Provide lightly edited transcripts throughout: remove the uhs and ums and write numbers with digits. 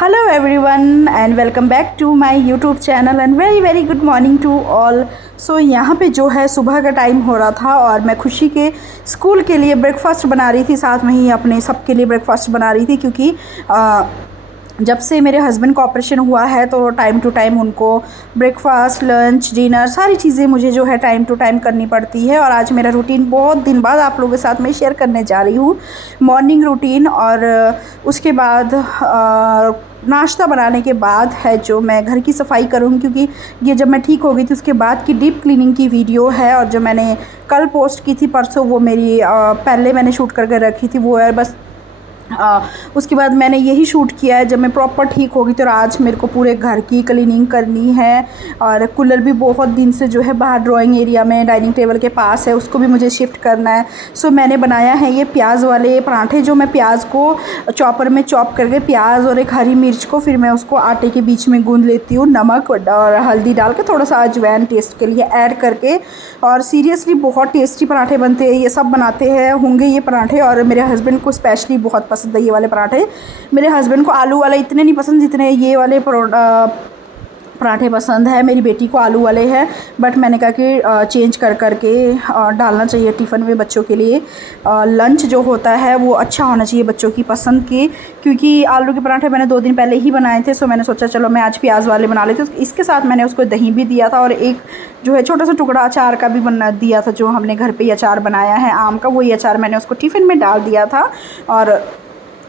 Hello everyone and welcome back to my YouTube channel and very very good morning to all. So यहाँ पे जो है सुबह का टाइम हो रहा था और मैं खुशी के स्कूल के लिए ब्रेकफास्ट बना रही थी, साथ में ही अपने सबके लिए ब्रेकफास्ट बना रही थी क्योंकि जब से मेरे हस्बैंड का ऑपरेशन हुआ है तो टाइम टू टाइम उनको ब्रेकफास्ट, लंच, डिनर सारी चीज़ें मुझे जो है टाइम टू टाइम करनी पड़ती है। और आज मेरा रूटीन बहुत दिन बाद आप लोगों के साथ मैं शेयर करने जा रही हूँ, मॉर्निंग रूटीन। और उसके बाद नाश्ता बनाने के बाद है जो मैं घर की सफाई करूँगी, क्योंकि ये जब मैं ठीक हो गई थी उसके बाद की डीप क्लीनिंग की वीडियो है। और जो मैंने कल पोस्ट की थी परसों, वो मेरी पहले मैंने शूट करके रखी थी, वो है बस उसके बाद मैंने यही शूट किया है जब मैं प्रॉपर ठीक होगी। तो आज मेरे को पूरे घर की क्लीनिंग करनी है और कूलर भी बहुत दिन से जो है बाहर ड्राइंग एरिया में डाइनिंग टेबल के पास है, उसको भी मुझे शिफ्ट करना है। सो मैंने बनाया है ये प्याज वाले पराठे, जो मैं प्याज को चॉपर में चॉप करके प्याज और एक हरी मिर्च को फिर मैं उसको आटे के बीच में गूंद लेती हूँ, नमक और हल्दी डाल के, थोड़ा सा अजवाइन टेस्ट के लिए ऐड करके। और सीरियसली बहुत टेस्टी पराठे बनते हैं, ये सब बनाते हैं होंगे ये पराठे। और मेरे हस्बैंड को स्पेशली बहुत पसंद है ये वाले पराठे। मेरे हस्बैंड को आलू वाले इतने नहीं पसंद जितने ये वाले पराठे पसंद है। मेरी बेटी को आलू वाले हैं, बट मैंने कहा कि चेंज कर करके डालना चाहिए टिफ़िन में बच्चों के लिए। लंच जो होता है वो अच्छा होना चाहिए बच्चों की पसंद के, क्योंकि आलू के पराठे मैंने 2 दिन पहले ही बनाए थे। सो मैंने सोचा चलो मैं आज प्याज वाले बना लेती हूँ। इसके साथ मैंने उसको दही भी दिया था और एक जो है छोटा सा टुकड़ा अचार का भी बना दिया था, जो हमने घर पे ही अचार बनाया है आम का, वही अचार मैंने उसको टिफ़िन में डाल दिया था। और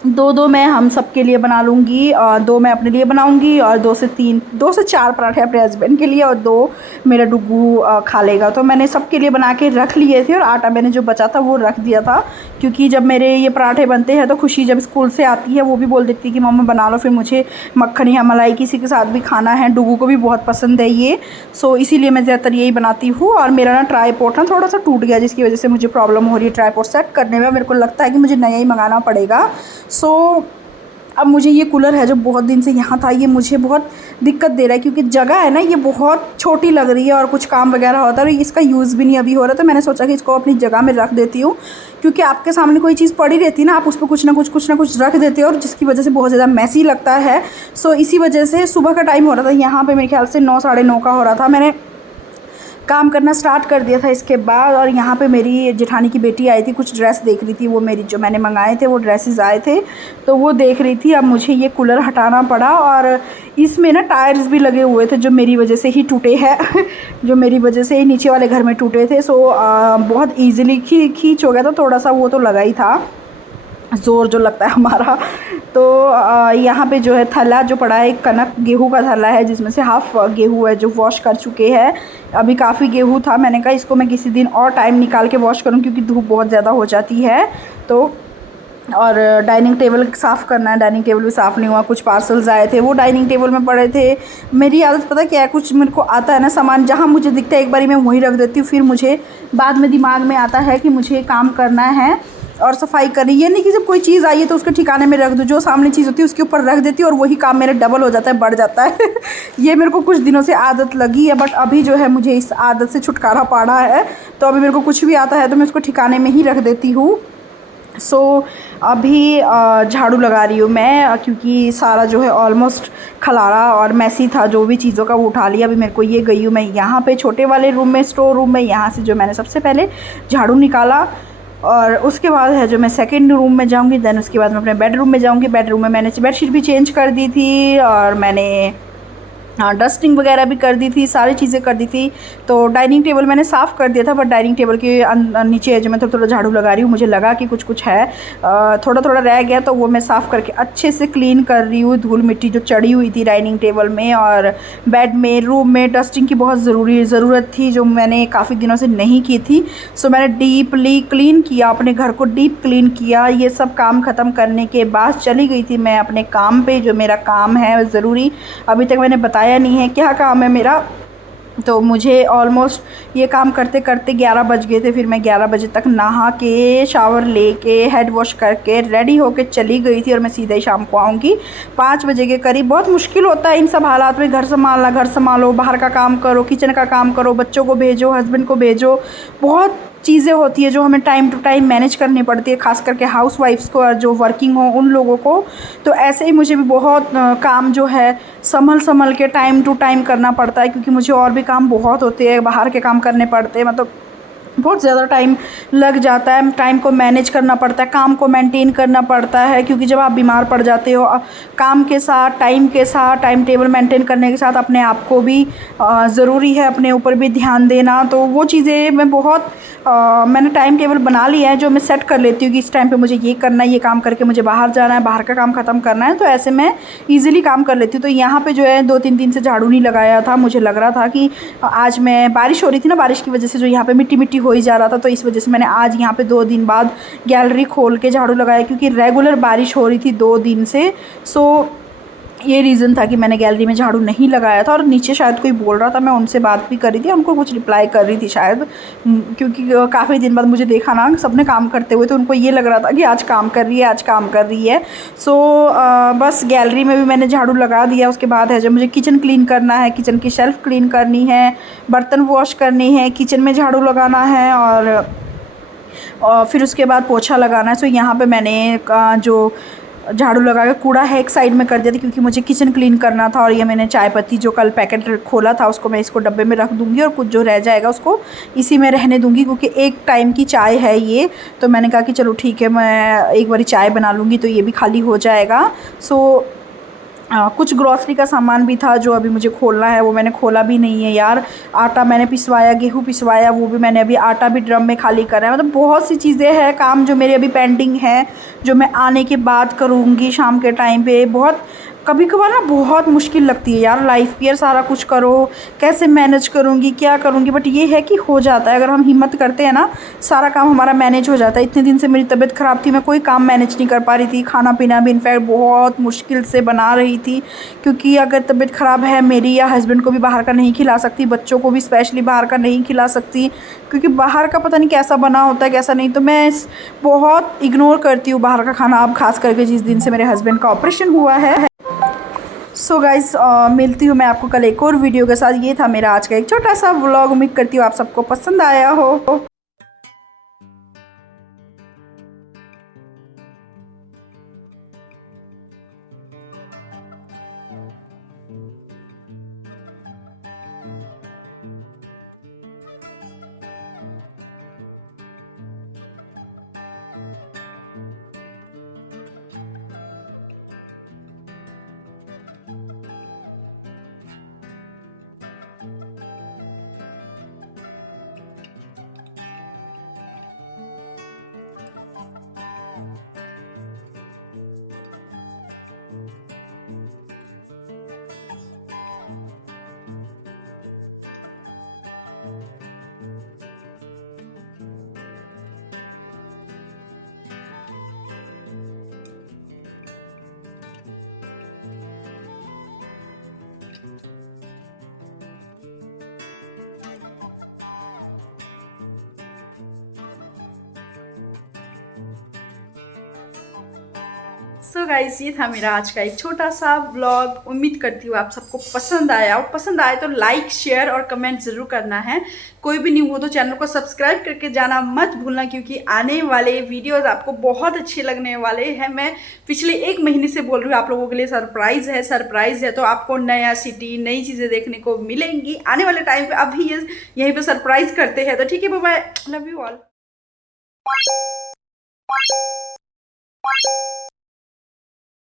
2-2 मैं हम सब के लिए बना लूँगी, और 2 मैं अपने लिए बनाऊँगी और 2 से 4 पराठे अपने हस्बैंड के लिए और 2 मेरा डुग्गू खा लेगा। तो मैंने सबके लिए बना के रख लिए थे और आटा मैंने जो बचा था वो रख दिया था, क्योंकि जब मेरे ये पराठे बनते हैं तो खुशी जब स्कूल से आती है वो भी बोल देती है कि मम्मा बना लो, फिर मुझे मक्खन या मलाई किसी के साथ भी खाना है, डुग्गू को भी बहुत पसंद है ये। सो इसीलिए मैं ज़्यादातर यही बनाती हूँ। और मेरा ना ट्राईपॉड ना थोड़ा सा टूट गया, जिसकी वजह से मुझे प्रॉब्लम हो रही है ट्राईपॉड सेट करने में। मेरे को लगता है कि मुझे नया ही मंगाना पड़ेगा। सो अब मुझे ये कूलर है जो बहुत दिन से यहाँ था, ये मुझे बहुत दिक्कत दे रहा है, क्योंकि जगह है ना ये बहुत छोटी लग रही है और कुछ काम वगैरह होता है और इसका यूज़ भी नहीं अभी हो रहा। तो मैंने सोचा कि इसको अपनी जगह में रख देती हूँ, क्योंकि आपके सामने कोई चीज़ पड़ी रहती है ना, आप उस पर कुछ ना कुछ रख देते हो और जिसकी वजह से बहुत ज़्यादा मैसी लगता है। सो इसी वजह से सुबह का टाइम हो रहा था, यहाँ पर मेरे ख्याल से 9 साढ़े 9 का हो रहा था, मैंने काम करना स्टार्ट कर दिया था इसके बाद। और यहाँ पे मेरी जेठानी की बेटी आई थी, कुछ ड्रेस देख रही थी, वो मेरी जो मैंने मंगाए थे वो ड्रेसेस आए थे तो वो देख रही थी। अब मुझे ये कूलर हटाना पड़ा और इसमें ना टायर्स भी लगे हुए थे जो मेरी वजह से ही टूटे हैं जो मेरी वजह से ही नीचे वाले घर में टूटे थे। सो बहुत ईजिली खींच हो गया था, थोड़ा सा वो तो लगा ही था ज़ोर जो लगता है हमारा। तो यहाँ पे जो है थैला जो पड़ा है, एक कनक गेहूं का थैला है जिसमें से हाफ़ गेहूं है जो वॉश कर चुके हैं। अभी काफ़ी गेहूं था, मैंने कहा इसको मैं किसी दिन और टाइम निकाल के वॉश करूँ, क्योंकि धूप बहुत ज़्यादा हो जाती है। तो और डाइनिंग टेबल साफ़ करना है, डाइनिंग टेबल भी साफ़ नहीं हुआ, कुछ पार्सल्स आए थे वो डाइनिंग टेबल में पड़े थे। मेरी आदत पता क्या है, कुछ मेरे को आता है ना सामान, जहाँ मुझे दिखता है एक बारी मैं वहीं रख देती हूँ, फिर मुझे बाद में दिमाग में आता है कि मुझे काम करना है और सफाई करनी। ये नहीं कि जब कोई चीज़ आई है तो उसके ठिकाने में रख दूँ, जो सामने चीज़ होती है उसके ऊपर रख देती हूँ और वही काम मेरा डबल हो जाता है, बढ़ जाता है ये मेरे को कुछ दिनों से आदत लगी है, बट अभी जो है मुझे इस आदत से छुटकारा पाना है। तो अभी मेरे को कुछ भी आता है तो मैं उसको ठिकाने में ही रख देती हूँ। सो अभी झाड़ू लगा रही हूँ मैं, क्योंकि सारा जो है ऑलमोस्ट खलारा और मैसी था, जो भी चीज़ों का वो उठा लिया। अभी मेरे को ये गई हूँ मैं यहाँ पे छोटे वाले रूम में, स्टोर रूम में, यहाँ से जो मैंने सबसे पहले झाड़ू निकाला और उसके बाद है जो मैं सेकंड रूम में जाऊंगी, देन उसके बाद मैं अपने बेडरूम में जाऊंगी। बेडरूम में मैंने बेडशीट भी चेंज कर दी थी और मैंने डस्टिंग वगैरह भी कर दी थी, सारी चीज़ें कर दी थी। तो डाइनिंग टेबल मैंने साफ़ कर दिया था, बट डाइनिंग टेबल के नीचे जो मैं थोड़ा थोड़ा झाड़ू लगा रही हूँ, मुझे लगा कि कुछ है, थोड़ा थोड़ा रह गया, तो वो मैं साफ़ करके अच्छे से क्लीन कर रही हूँ। धूल मिट्टी जो चढ़ी हुई थी डाइनिंग टेबल में और बेड में, रूम में डस्टिंग की बहुत ज़रूरत थी, जो मैंने काफ़ी दिनों से नहीं की थी। सो मैंने डीपली क्लीन किया, अपने घर को डीप क्लीन किया। ये सब काम ख़त्म करने के बाद चली गई थी मैं अपने काम पे, जो मेरा काम है ज़रूरी। अभी तक मैंने बताया नहीं है क्या काम है मेरा। तो मुझे ऑलमोस्ट ये काम करते करते 11 बज गए थे। फिर मैं 11 बजे तक नहा के, शावर लेके, हेड वॉश करके रेडी होके चली गई थी और मैं सीधे ही शाम को आऊँगी 5 बजे के करीब। बहुत मुश्किल होता है इन सब हालात में, घर संभालना, घर संभालो, बाहर का काम करो, किचन का काम करो, बच्चों को भेजो, हस्बैंड को भेजो, बहुत चीज़ें होती है जो हमें टाइम टू टाइम मैनेज करनी पड़ती है, ख़ास करके हाउस वाइफ्स को और जो वर्किंग हो उन लोगों को। तो ऐसे ही मुझे भी बहुत काम जो है संभल के टाइम टू टाइम करना पड़ता है, क्योंकि मुझे और भी काम बहुत होते हैं, बाहर के काम करने पड़ते हैं, मतलब बहुत ज़्यादा टाइम लग जाता है। टाइम को मैनेज करना पड़ता है, काम को मेंटेन करना पड़ता है, क्योंकि जब आप बीमार पड़ जाते हो काम के साथ टाइम टेबल मेंटेन करने के साथ अपने आप को भी ज़रूरी है अपने ऊपर भी ध्यान देना। तो वो चीज़ें मैं बहुत मैंने टाइम टेबल बना लिया है जो मैं सेट कर लेती हूँ कि इस टाइम पे मुझे ये करना है, ये काम करके मुझे बाहर जाना है, बाहर का काम ख़त्म करना है। तो ऐसे मैं ईज़िली काम कर लेती हूँ। तो यहाँ पे जो है 2-3 दिन से झाड़ू नहीं लगाया था। मुझे लग रहा था कि आज मैं बारिश हो रही थी ना, बारिश की वजह से जो यहाँ पे मिट्टी मिट्टी हो ही जा रहा था, तो इस वजह से मैंने आज यहाँ पे 2 दिन बाद गैलरी खोल के झाड़ू लगाया, क्योंकि रेगुलर बारिश हो रही थी 2 दिन से। सो ये रीज़न था कि मैंने गैलरी में झाड़ू नहीं लगाया था। और नीचे शायद कोई बोल रहा था, मैं उनसे बात भी कर रही थी, उनको कुछ रिप्लाई कर रही थी शायद, क्योंकि काफ़ी दिन बाद मुझे देखा ना सबने काम करते हुए, तो उनको ये लग रहा था कि आज काम कर रही है, आज काम कर रही है। सो बस गैलरी में भी मैंने झाड़ू लगा दिया। उसके बाद है जब मुझे किचन क्लीन करना है, किचन की शेल्फ़ क्लीन करनी है, बर्तन वॉश करनी है, किचन में झाड़ू लगाना है, और फिर उसके बाद पोछा लगाना है। सो यहाँ पे मैंने जो झाड़ू लगा के कूड़ा है एक साइड में कर दिया था, क्योंकि मुझे किचन क्लीन करना था। और ये मैंने चाय पत्ती जो कल पैकेट खोला था उसको मैं इसको डब्बे में रख दूँगी, और कुछ जो रह जाएगा उसको इसी में रहने दूँगी, क्योंकि एक टाइम की चाय है ये। तो मैंने कहा कि चलो ठीक है, मैं एक बारी चाय बना लूँगी तो ये भी खाली हो जाएगा। सो कुछ ग्रॉसरी का सामान भी था जो अभी मुझे खोलना है, वो मैंने खोला भी नहीं है यार। आटा मैंने पिसवाया, गेहूँ पिसवाया, वो भी मैंने अभी आटा भी ड्रम में खाली करा है। मतलब बहुत सी चीज़ें हैं, काम जो मेरे अभी पेंडिंग है, जो मैं आने के बाद करूँगी शाम के टाइम पे। बहुत कभी कभार ना बहुत मुश्किल लगती है यार लाइफ की, यार सारा कुछ करो, कैसे मैनेज करूँगी, क्या करूँगी, बट ये है कि हो जाता है। अगर हम हिम्मत करते हैं ना, सारा काम हमारा मैनेज हो जाता है। इतने दिन से मेरी तबीयत ख़राब थी, मैं कोई काम मैनेज नहीं कर पा रही थी, खाना पीना भी इनफैक्ट बहुत मुश्किल से बना रही थी, क्योंकि अगर तबीयत ख़राब है मेरी, या हस्बैंड को भी बाहर का नहीं खिला सकती, बच्चों को भी स्पेशली बाहर का नहीं खिला सकती, क्योंकि बाहर का पता नहीं कैसा बना होता है कैसा नहीं। तो मैं बहुत इग्नोर करती हूँ बाहर का खाना, अब खास करके जिस दिन से मेरे हस्बैंड का ऑपरेशन हुआ है। सो गाइज़ मिलती हूँ मैं आपको कल एक और वीडियो के साथ। ये था मेरा आज का एक छोटा सा व्लॉग, उम्मीद करती हूँ आप सबको पसंद आया हो। सो गाइस ये था मेरा आज का एक छोटा सा व्लॉग। उम्मीद करती हूँ आप सबको पसंद आया हो। पसंद आए तो लाइक शेयर और कमेंट ज़रूर करना है। कोई भी न्यू हो तो चैनल को सब्सक्राइब करके जाना मत भूलना, क्योंकि आने वाले वीडियोस आपको बहुत अच्छे लगने वाले हैं। मैं पिछले 1 महीने से बोल रही हूँ, आप लोगों के लिए सरप्राइज़ है। तो आपको नया सिटी, नई चीज़ें देखने को मिलेंगी आने वाले टाइम पे। अभी यहीं पे सरप्राइज़ करते हैं। तो ठीक है, bye bye, love you all.